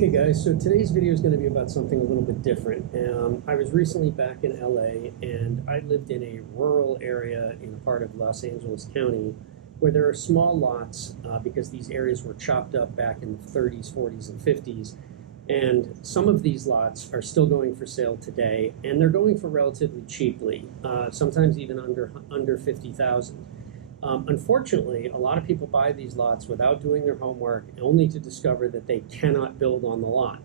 Okay guys, so today's video is going to be about something a little bit different. I was recently back in LA and I lived in a rural area in a part of Los Angeles County where there are small lots because these areas were chopped up back in the 30s, 40s, and 50s. And some of these lots are still going for sale today, and they're going for relatively cheaply, sometimes even under 50,000. Unfortunately, a lot of people buy these lots without doing their homework, only to discover that they cannot build on the lot.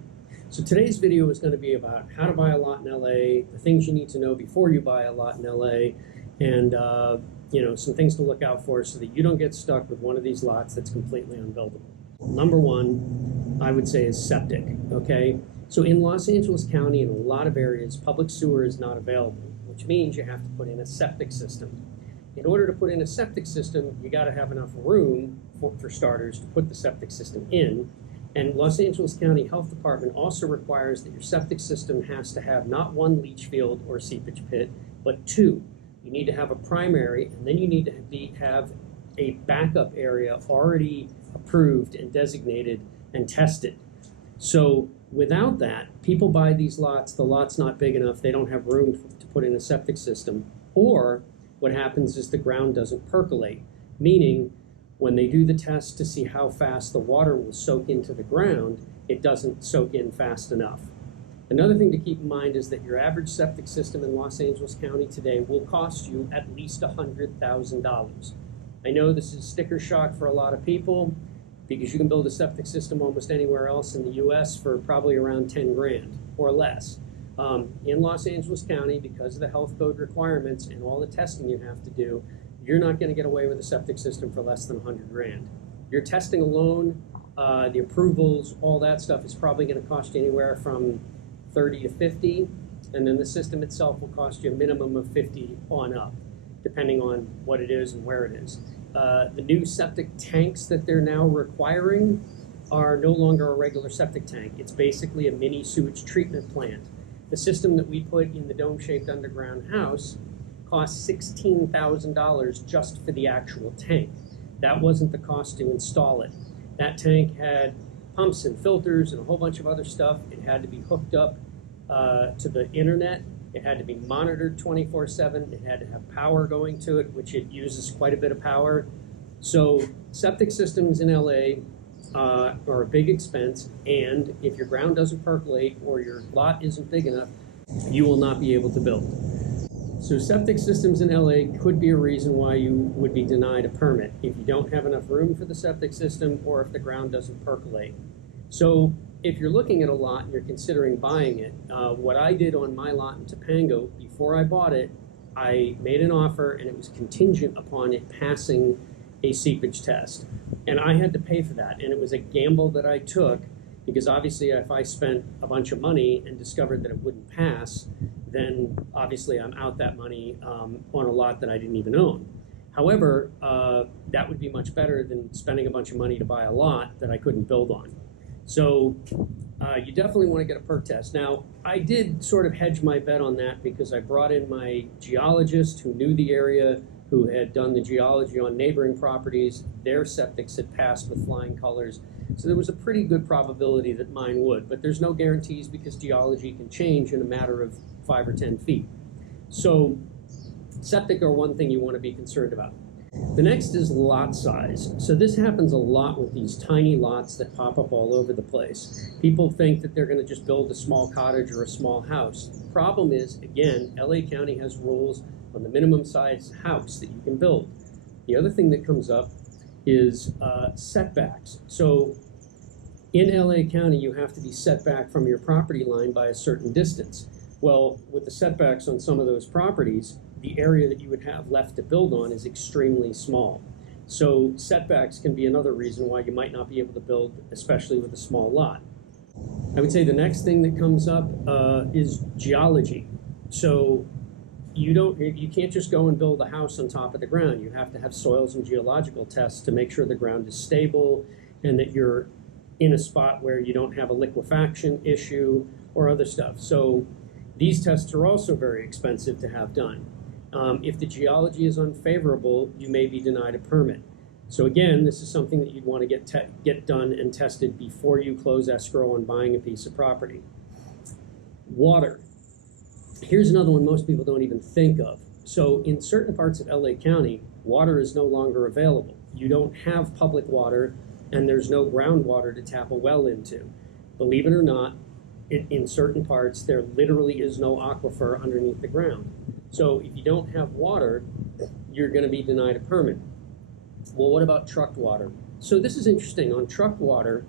So today's video is going to be about how to buy a lot in LA, the things you need to know before you buy a lot in LA, and some things to look out for so that you don't get stuck with one of these lots that's completely unbuildable. Number one, I would say, is septic. Okay, so in Los Angeles County, in a lot of areas, public sewer is not available, which means you have to put in a septic system. In order to put in a septic system, you got to have enough room, for starters, to put the septic system in. And Los Angeles County Health Department also requires that your septic system has to have not one leach field or seepage pit, but two. You need to have a primary, and then you need to have a backup area already approved and designated and tested. So without that, people buy these lots, the lot's not big enough, they don't have room to put in a septic system, or what happens is the ground doesn't percolate, meaning when they do the test to see how fast the water will soak into the ground, it doesn't soak in fast enough. Another thing to keep in mind is that your average septic system in Los Angeles County today will cost you at least $100,000. I know this is sticker shock for a lot of people because you can build a septic system almost anywhere else in the US for probably around 10 grand or less. In Los Angeles County, because of the health code requirements and all the testing you have to do, you're not going to get away with a septic system for less than 100 grand. Your testing alone, the approvals, all that stuff is probably going to cost you anywhere from 30 to 50, and then the system itself will cost you a minimum of 50 on up, depending on what it is and where it is. The new septic tanks that they're now requiring are no longer a regular septic tank. It's basically a mini sewage treatment plant. The system that we put in the dome-shaped underground house cost $16,000 just for the actual tank. That wasn't the cost to install it. That tank had pumps and filters and a whole bunch of other stuff. It had to be hooked up to the internet. It had to be monitored 24/7. It had to have power going to it, which it uses quite a bit of power. So septic systems in LA are a big expense, and if your ground doesn't percolate or your lot isn't big enough, you will not be able to build. So septic systems in LA could be a reason why you would be denied a permit if you don't have enough room for the septic system or if the ground doesn't percolate. So if you're looking at a lot and you're considering buying it, what I did on my lot in Topanga, before I bought it, I made an offer and it was contingent upon it passing a seepage test. And I had to pay for that. And it was a gamble that I took because obviously if I spent a bunch of money and discovered that it wouldn't pass, then obviously I'm out that money on a lot that I didn't even own. However, that would be much better than spending a bunch of money to buy a lot that I couldn't build on. So you definitely want to get a perk test. Now, I did sort of hedge my bet on that because I brought in my geologist who knew the area, who had done the geology on neighboring properties. Their septics had passed with flying colors. So there was a pretty good probability that mine would, but there's no guarantees because geology can change in a matter of 5 or 10 feet. So septic are one thing you want to be concerned about. The next is lot size. So this happens a lot with these tiny lots that pop up all over the place. People think that they're going to just build a small cottage or a small house. The problem is, again, LA County has rules on the minimum size house that you can build. The other thing that comes up is setbacks. So in LA County, you have to be set back from your property line by a certain distance. Well, with the setbacks on some of those properties, the area that you would have left to build on is extremely small. So setbacks can be another reason why you might not be able to build, especially with a small lot. I would say the next thing that comes up is geology. So you can't just go and build a house on top of the ground. You have to have soils and geological tests to make sure the ground is stable and that you're in a spot where you don't have a liquefaction issue or other stuff. So these tests are also very expensive to have done. If the geology is unfavorable, you may be denied a permit. So again, this is something that you'd want to get done and tested before you close escrow on buying a piece of property. Water. Here's another one most people don't even think of. So in certain parts of LA County, water is no longer available. You don't have public water, and there's no groundwater to tap a well into. Believe it or not, in certain parts, there literally is no aquifer underneath the ground. So if you don't have water, you're going to be denied a permit. Well, what about trucked water? So this is interesting. On trucked water,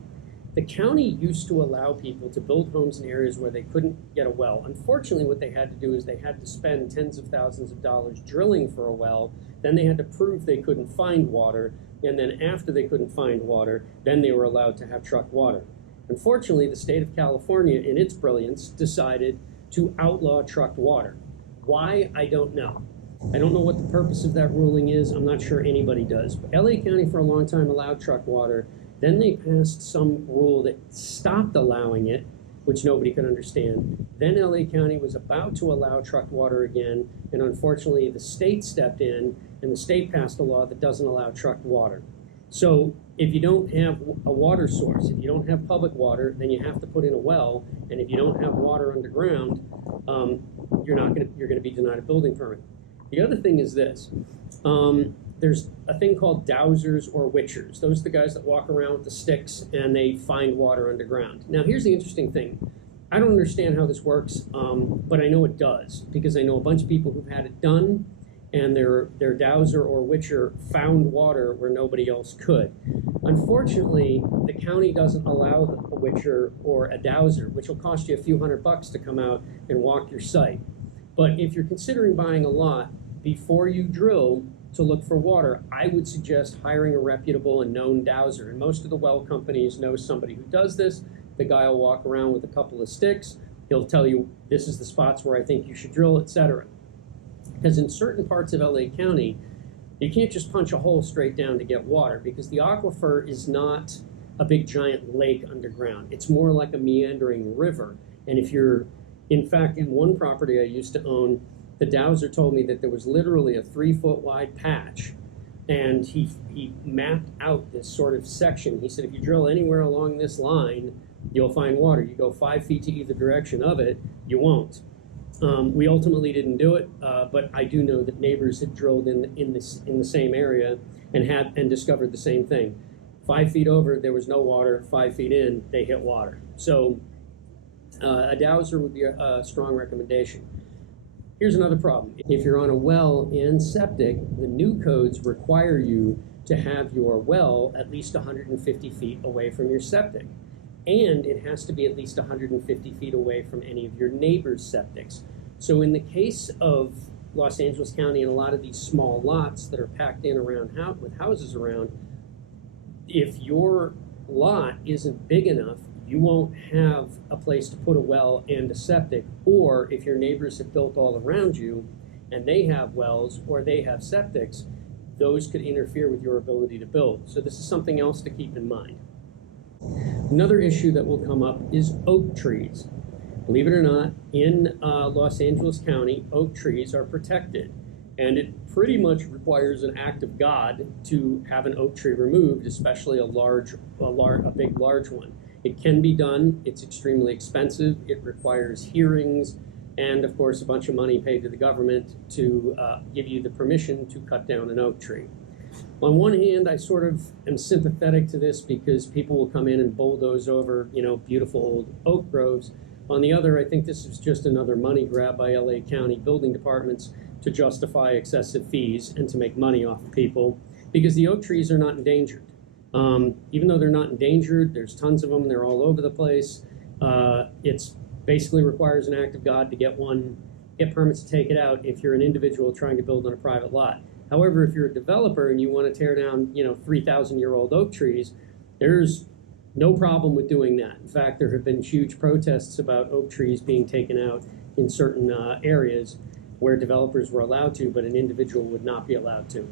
the county used to allow people to build homes in areas where they couldn't get a well. Unfortunately, what they had to do is they had to spend tens of thousands of dollars drilling for a well. Then they had to prove they couldn't find water. And then after they couldn't find water, then they were allowed to have trucked water. Unfortunately, the state of California, in its brilliance, decided to outlaw trucked water. Why? I don't know. I don't know what the purpose of that ruling is. I'm not sure anybody does. But LA County for a long time allowed trucked water. Then they passed some rule that stopped allowing it, which nobody could understand. Then LA County was about to allow trucked water again, and unfortunately the state stepped in, and the state passed a law that doesn't allow trucked water. So if you don't have a water source, if you don't have public water, then you have to put in a well, and if you don't have water underground, you're going to be denied a building permit. The other thing is this. There's a thing called dowsers or witchers. Those are the guys that walk around with the sticks and they find water underground. Now, here's the interesting thing. I don't understand how this works, but I know it does because I know a bunch of people who've had it done, and their dowser or witcher found water where nobody else could. Unfortunately, the county doesn't allow a witcher or a dowser, which will cost you a few $100 to come out and walk your site. But if you're considering buying a lot, before you drill to look for water, I would suggest hiring a reputable and known dowser. And most of the well companies know somebody who does this. The guy will walk around with a couple of sticks. He'll tell you, this is the spots where I think you should drill, etc. Because in certain parts of LA County, you can't just punch a hole straight down to get water because the aquifer is not a big giant lake underground. It's more like a meandering river. And if you're, in fact, in one property I used to own, the dowser told me that there was literally a 3-foot wide patch, and he mapped out this sort of section. He said, if you drill anywhere along this line, you'll find water. You go 5 feet to either direction of it, you won't. We ultimately didn't do it, but I do know that neighbors had drilled in the same area and discovered the same thing. 5 feet over, there was no water. 5 feet in, they hit water. So a dowser would be a strong recommendation. Here's another problem. If you're on a well and septic, the new codes require you to have your well at least 150 feet away from your septic. And it has to be at least 150 feet away from any of your neighbors' septics. So in the case of Los Angeles County and a lot of these small lots that are packed in around with houses around, if your lot isn't big enough, you won't have a place to put a well and a septic. Or if your neighbors have built all around you and they have wells or they have septics, those could interfere with your ability to build. So this is something else to keep in mind. Another issue that will come up is oak trees. Believe it or not, in Los Angeles County, oak trees are protected. And it pretty much requires an act of God to have an oak tree removed, especially a big, large one. It can be done. It's extremely expensive. It requires hearings and, of course, a bunch of money paid to the government to give you the permission to cut down an oak tree. On one hand, I sort of am sympathetic to this because people will come in and bulldoze over, beautiful old oak groves. On the other, I think this is just another money grab by LA County building departments to justify excessive fees and to make money off of people because the oak trees are not endangered. Even though they're not endangered, there's tons of them, they're all over the place. It's basically requires an act of God to get permits to take it out if you're an individual trying to build on a private lot. However, if you're a developer and you want to tear down, 3,000-year-old oak trees, there's no problem with doing that. In fact, there have been huge protests about oak trees being taken out in certain areas where developers were allowed to, but an individual would not be allowed to.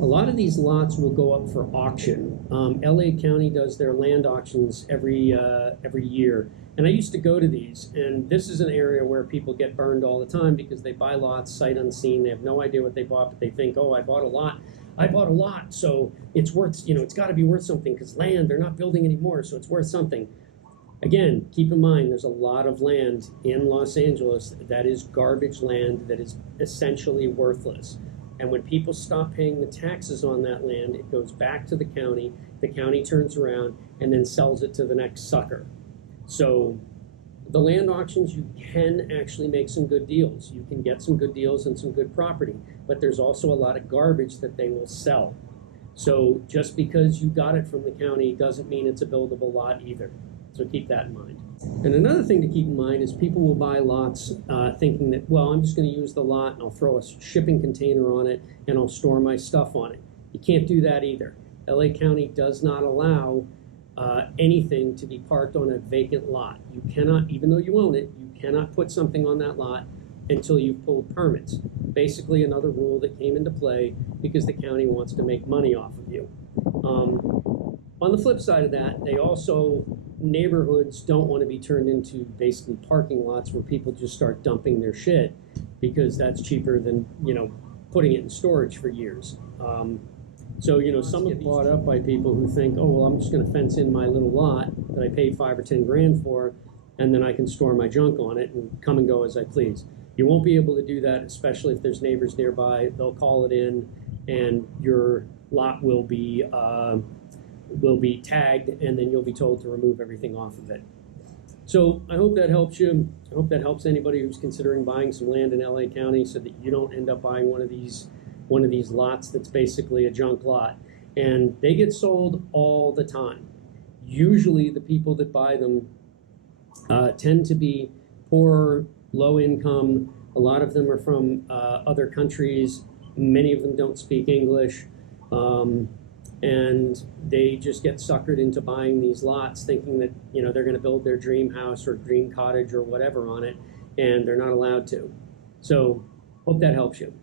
A lot of these lots will go up for auction. LA County does their land auctions every year. And I used to go to these, and this is an area where people get burned all the time because they buy lots sight unseen. They have no idea what they bought, but they think, oh, I bought a lot. I bought a lot, so it's worth, it's got to be worth something because land, they're not building anymore, so it's worth something. Again, keep in mind, there's a lot of land in Los Angeles that is garbage land that is essentially worthless. And when people stop paying the taxes on that land, it goes back to the county turns around and then sells it to the next sucker. So the land auctions, you can actually make some good deals. You can get some good deals and some good property, but there's also a lot of garbage that they will sell. So just because you got it from the county doesn't mean it's a buildable lot either. So keep that in mind. And another thing to keep in mind is people will buy lots thinking that, well, I'm just going to use the lot and I'll throw a shipping container on it and I'll store my stuff on it. You can't do that either. LA County does not allow anything to be parked on a vacant lot. You cannot, even though you own it, you cannot put something on that lot until you've pulled permits. Basically another rule that came into play because the county wants to make money off of you. On the flip side of that, neighborhoods don't want to be turned into basically parking lots where people just start dumping their shit because that's cheaper than, putting it in storage for years. Some get bought up by people who think, oh, well, I'm just going to fence in my little lot that I paid $5 or $10 grand for, and then I can store my junk on it and come and go as I please. You won't be able to do that, especially if there's neighbors nearby. They'll call it in, and your lot will be tagged, and then you'll be told to remove everything off of it. So I hope that helps you. I hope that helps anybody who's considering buying some land in LA County so that you don't end up buying one of these lots that's basically a junk lot. And they get sold all the time. Usually the people that buy them tend to be poor, low income. A lot of them are from other countries. Many of them don't speak English. And they just get suckered into buying these lots thinking that, they're going to build their dream house or dream cottage or whatever on it, and they're not allowed to. So hope that helps you.